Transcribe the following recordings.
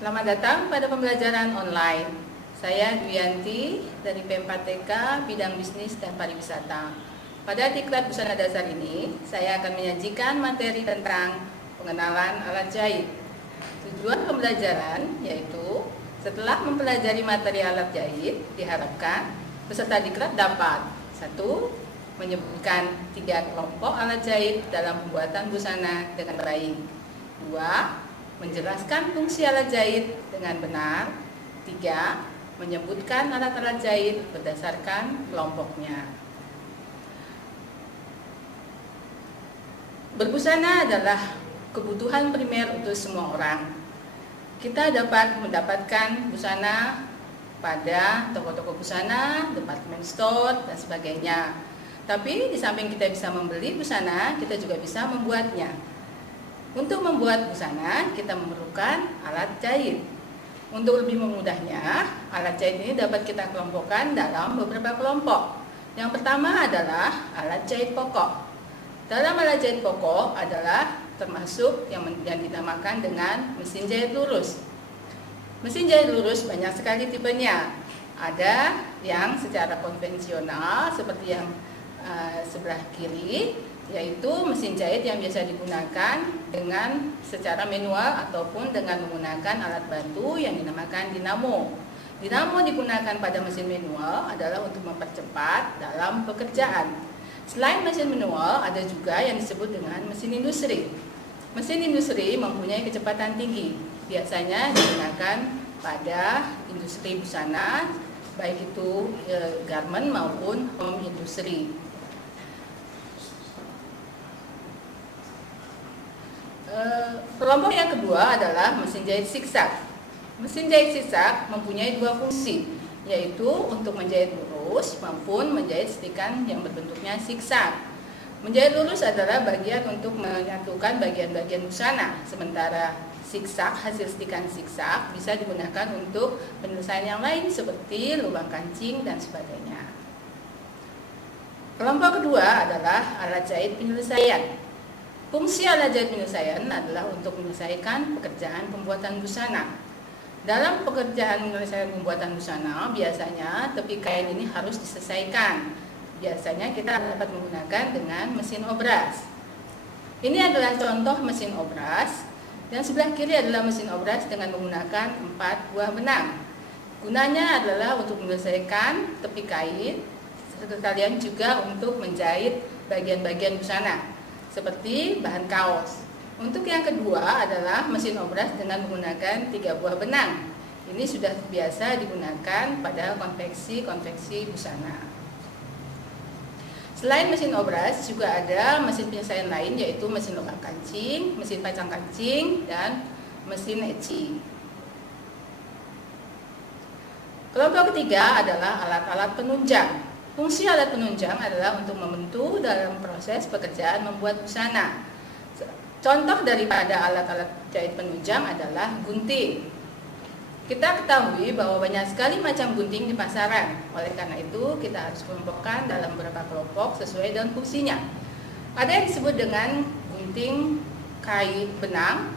Selamat datang pada pembelajaran online. Saya Dwianti dari P4TK Bidang Bisnis dan Pariwisata. Pada diklat busana dasar ini, saya akan menyajikan materi tentang pengenalan alat jahit. Tujuan pembelajaran yaitu setelah mempelajari materi alat jahit, diharapkan peserta diklat dapat 1. Menyebutkan 3 kelompok alat jahit dalam pembuatan busana dengan baik. 2. Menjelaskan fungsi alat jahit dengan benar. 3. Menyebutkan alat-alat jahit berdasarkan kelompoknya. Berbusana adalah kebutuhan primer untuk semua orang. Kita dapat mendapatkan busana pada toko-toko busana, department store, dan sebagainya. Tapi di samping kita bisa membeli busana, kita juga bisa membuatnya. Untuk membuat busana, kita memerlukan alat jahit. Untuk lebih memudahnya, alat jahit ini dapat kita kelompokkan dalam beberapa kelompok. Yang pertama adalah alat jahit pokok. Dalam alat jahit pokok adalah termasuk yang dinamakan dengan mesin jahit lurus. Mesin jahit lurus banyak sekali tipenya. Ada yang secara konvensional seperti yang sebelah kiri, yaitu mesin jahit yang biasa digunakan dengan secara manual ataupun dengan menggunakan alat bantu yang dinamakan dinamo. Dinamo digunakan pada mesin manual adalah untuk mempercepat dalam pekerjaan. Selain mesin manual, ada juga yang disebut dengan mesin industri. Mesin industri mempunyai kecepatan tinggi, biasanya digunakan pada industri busana, baik itu garment maupun home industry. Kelompok yang kedua adalah mesin jahit zigzag. Mesin jahit zigzag mempunyai 2 fungsi, yaitu untuk menjahit lurus maupun menjahit stikan yang berbentuknya zigzag. Menjahit lurus adalah bagian untuk menyatukan bagian-bagian busana, sementara zigzag, hasil stikan zigzag bisa digunakan untuk penyelesaian yang lain seperti lubang kancing dan sebagainya. Kelompok kedua adalah alat jahit penyelesaian. Fungsi alat jahit penyelesaian adalah untuk menyelesaikan pekerjaan pembuatan busana. Dalam pekerjaan menyelesaikan pembuatan busana, biasanya tepi kain ini harus diselesaikan. Biasanya kita dapat menggunakan dengan mesin obras. Ini adalah contoh mesin obras. Dan sebelah kiri adalah mesin obras dengan menggunakan 4 buah benang. Gunanya adalah untuk menyelesaikan tepi kain, sekalian juga untuk menjahit bagian-bagian busana seperti bahan kaos. Untuk yang kedua adalah mesin obras dengan menggunakan 3 buah benang. Ini sudah biasa digunakan pada konveksi busana. Selain mesin obras, juga ada mesin penyelesaian lain, yaitu mesin lubang kancing, mesin pasang kancing, dan mesin eci. Kelompok ketiga adalah alat-alat penunjang. Fungsi alat penunjang adalah untuk membantu dalam proses pekerjaan membuat busana. Contoh daripada alat-alat jahit penunjang adalah gunting. Kita ketahui bahwa banyak sekali macam gunting di pasaran. Oleh karena itu, kita harus kelompokkan dalam beberapa kelompok sesuai dengan fungsinya. Ada yang disebut dengan gunting kain benang,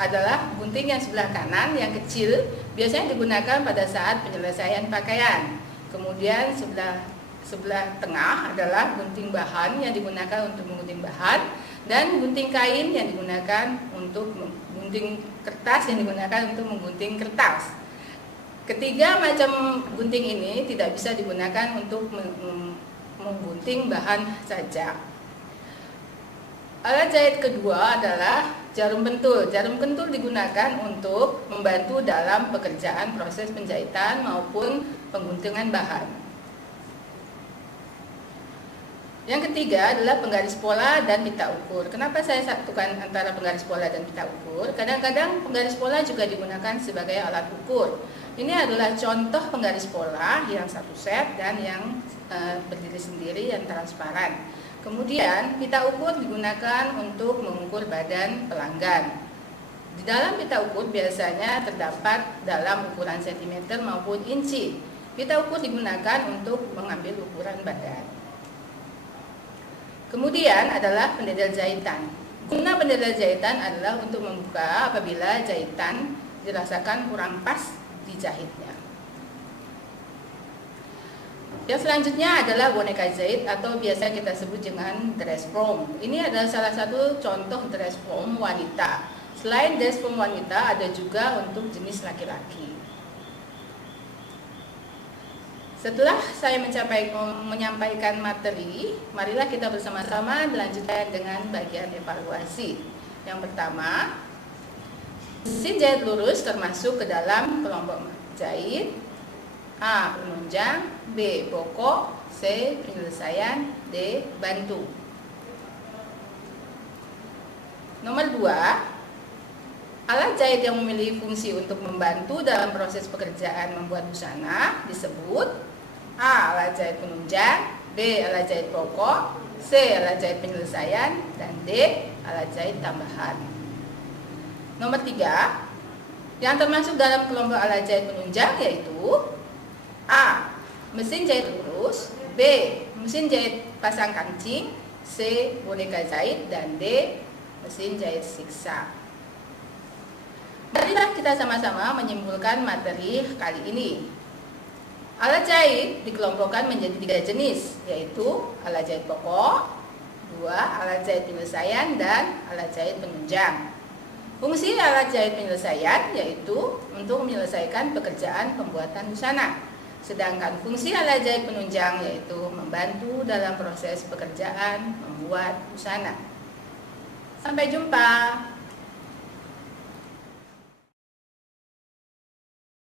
adalah gunting yang sebelah kanan yang kecil, biasanya digunakan pada saat penyelesaian pakaian. Kemudian sebelah tengah adalah gunting bahan yang digunakan untuk menggunting bahan, dan gunting kain yang digunakan untuk menggunting kertas yang digunakan untuk menggunting kertas. Ketiga macam gunting ini tidak bisa digunakan untuk menggunting bahan saja. Alat jahit kedua adalah jarum pentul. Jarum pentul digunakan untuk membantu dalam pekerjaan proses penjahitan maupun pengguntingan bahan. Yang ketiga adalah penggaris pola dan pita ukur. Kenapa saya satukan antara penggaris pola dan pita ukur? Kadang-kadang penggaris pola juga digunakan sebagai alat ukur. Ini adalah contoh penggaris pola yang satu set dan yang berdiri sendiri yang transparan. Kemudian pita ukur digunakan untuk mengukur badan pelanggan. Di dalam pita ukur biasanya terdapat dalam ukuran sentimeter maupun inci. Pita ukur digunakan untuk mengambil ukuran badan. Kemudian adalah pendedel jahitan. Guna pendedel jahitan adalah untuk membuka apabila jahitan dirasakan kurang pas dijahitnya. Yang selanjutnya adalah boneka jahit atau biasa kita sebut dengan dress form. Ini adalah salah satu contoh dress form wanita. Selain dress form wanita, ada juga untuk jenis laki-laki. Setelah saya menyampaikan materi, marilah kita bersama-sama dilanjutkan dengan bagian evaluasi. Yang pertama, mesin jahit lurus termasuk ke dalam kelompok jahit. A. Penunjang, B. Pokok, C. Penyelesaian, D. Bantu. Nomor 2, alat jahit yang memiliki fungsi untuk membantu dalam proses pekerjaan membuat busana disebut A. Alat jahit penunjang, B. Alat jahit pokok, C. Alat jahit penyelesaian, dan D. Alat jahit tambahan. Nomor 3, yang termasuk dalam kelompok alat jahit penunjang yaitu A. Mesin jahit lurus, B. Mesin jahit pasang kancing, C. Boneka jahit, dan D. Mesin jahit siksa. Marilah kita sama-sama menyimpulkan materi kali ini. Alat jahit dikelompokkan menjadi 3 jenis, yaitu alat jahit pokok, 2 alat jahit penyelesaian, dan alat jahit penunjang. Fungsi alat jahit penyelesaian yaitu untuk menyelesaikan pekerjaan pembuatan busana. Sedangkan fungsi alat jahit penunjang yaitu membantu dalam proses pekerjaan membuat busana. Sampai jumpa.